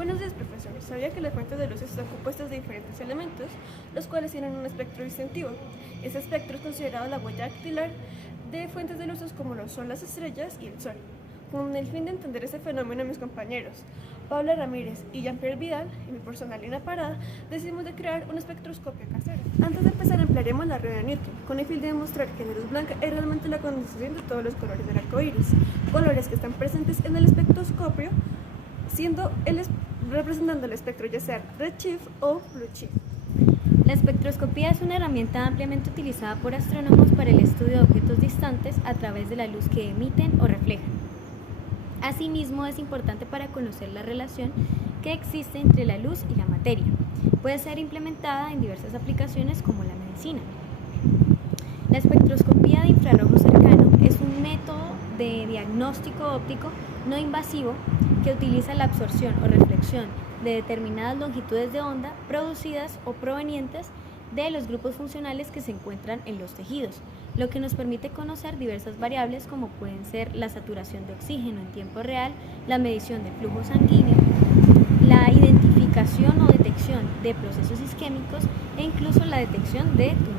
Buenos días, profesor. ¿Sabía que las fuentes de luz están compuestas de diferentes elementos, los cuales tienen un espectro distintivo? Ese espectro es considerado la huella dactilar de fuentes de luz como lo son las estrellas y el sol. Con el fin de entender este fenómeno, mis compañeros Paula Ramírez y Jean-Pierre Vidal y mi personal Lina Parada decidimos de crear un espectroscopio casero. Antes de empezar emplearemos la rueda de Newton, con el fin de demostrar que la luz blanca es realmente la condensación de todos los colores del arco iris, colores que están presentes en el espectroscopio, representando el espectro ya sea redshift o blueshift. La espectroscopía es una herramienta ampliamente utilizada por astrónomos para el estudio de objetos distantes a través de la luz que emiten o reflejan. Asimismo, es importante para conocer la relación que existe entre la luz y la materia. Puede ser implementada en diversas aplicaciones como la medicina. La espectroscopía de infrarrojo cercano es un método de diagnóstico óptico no invasivo que utiliza la absorción o reflexión de determinadas longitudes de onda producidas o provenientes de los grupos funcionales que se encuentran en los tejidos, lo que nos permite conocer diversas variables como pueden ser la saturación de oxígeno en tiempo real, la medición del flujo sanguíneo, la identificación o detección de procesos isquémicos e incluso la detección de tumores.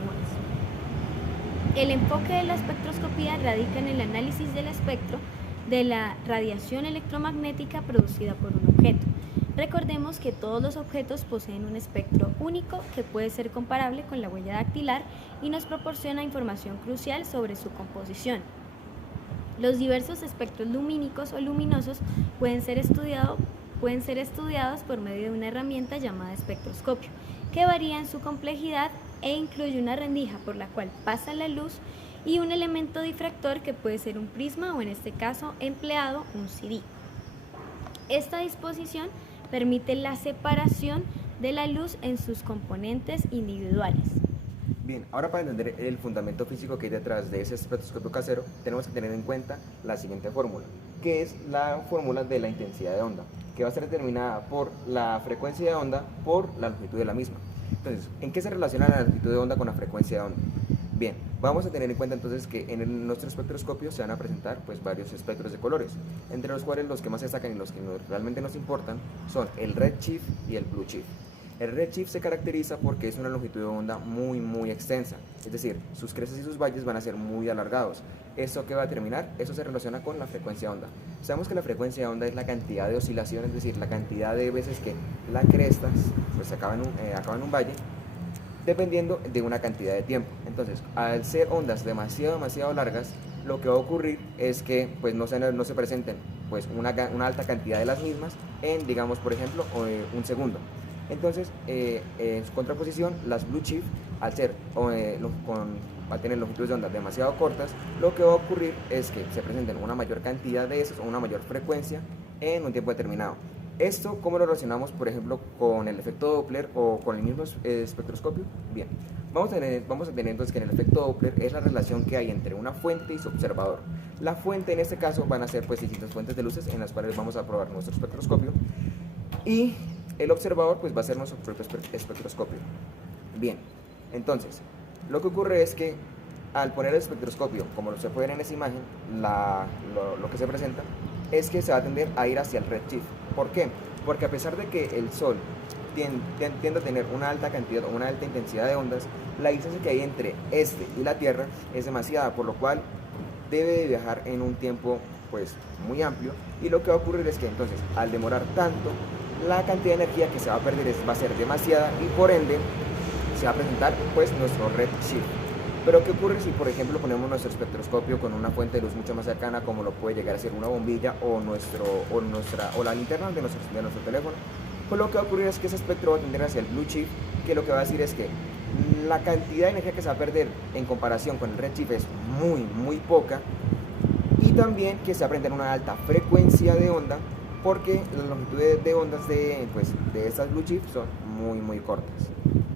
El enfoque de la espectroscopía radica en el análisis del espectro de la radiación electromagnética producida por un objeto. Recordemos que todos los objetos poseen un espectro único que puede ser comparable con la huella dactilar y nos proporciona información crucial sobre su composición. Los diversos espectros lumínicos o luminosos pueden ser estudiados por medio de una herramienta llamada espectroscopio, que varía en su complejidad e incluye una rendija por la cual pasa la luz y un elemento difractor que puede ser un prisma o en este caso empleado un CD. Esta disposición permite la separación de la luz en sus componentes individuales. Bien, ahora para entender el fundamento físico que hay detrás de ese espectroscopio casero, tenemos que tener en cuenta la siguiente fórmula, que es la fórmula de la intensidad de onda, que va a ser determinada por la frecuencia de onda por la longitud de la misma. Entonces, ¿en qué se relaciona la longitud de onda con la frecuencia de onda? Bien, vamos a tener en cuenta entonces que en nuestro espectroscopio se van a presentar varios espectros de colores, entre los cuales los que más se destacan y los que realmente nos importan son el redshift y el blueshift. El redshift se caracteriza porque es una longitud de onda muy extensa, es decir, sus crestas y sus valles van a ser muy alargados. ¿Eso qué va a determinar? Eso se relaciona con la frecuencia de onda. Sabemos que la frecuencia de onda es la cantidad de oscilación, es decir, la cantidad de veces que la cresta acaba en un valle, dependiendo de una cantidad de tiempo. Entonces, al ser ondas demasiado largas, lo que va a ocurrir es que no se presenten una alta cantidad de las mismas en, digamos, por ejemplo, un segundo. Entonces, en su contraposición, las blueshift, al tener longitudes de onda demasiado cortas, lo que va a ocurrir es que se presenten una mayor cantidad de esas o una mayor frecuencia en un tiempo determinado. ¿Esto cómo lo relacionamos, por ejemplo, con el efecto Doppler o con el mismo espectroscopio? Bien, vamos a tener entonces que en el efecto Doppler es la relación que hay entre una fuente y su observador. La fuente en este caso van a ser distintas fuentes de luces en las cuales vamos a probar nuestro espectroscopio y el observador va a ser nuestro propio espectroscopio. Bien, entonces, lo que ocurre es que al poner el espectroscopio, como se puede ver en esa imagen, lo que se presenta es que se va a tender a ir hacia el redshift. ¿Por qué? Porque a pesar de que el Sol tiende a tener una alta cantidad o una alta intensidad de ondas, la distancia que hay entre este y la Tierra es demasiada, por lo cual debe de viajar en un tiempo muy amplio, y lo que va a ocurrir es que entonces al demorar tanto, la cantidad de energía que se va a perder va a ser demasiada y por ende se va a presentar nuestro redshift. Pero ¿qué ocurre si, por ejemplo, ponemos nuestro espectroscopio con una fuente de luz mucho más cercana, como lo puede llegar a ser una bombilla o la linterna de nuestro teléfono? Pues lo que va a ocurrir es que ese espectro va a tender hacia el blueshift, que lo que va a decir es que la cantidad de energía que se va a perder en comparación con el redshift es muy poca, y también que se va a prender una alta frecuencia de onda, porque las longitudes de ondas de estas blueshift son muy cortas.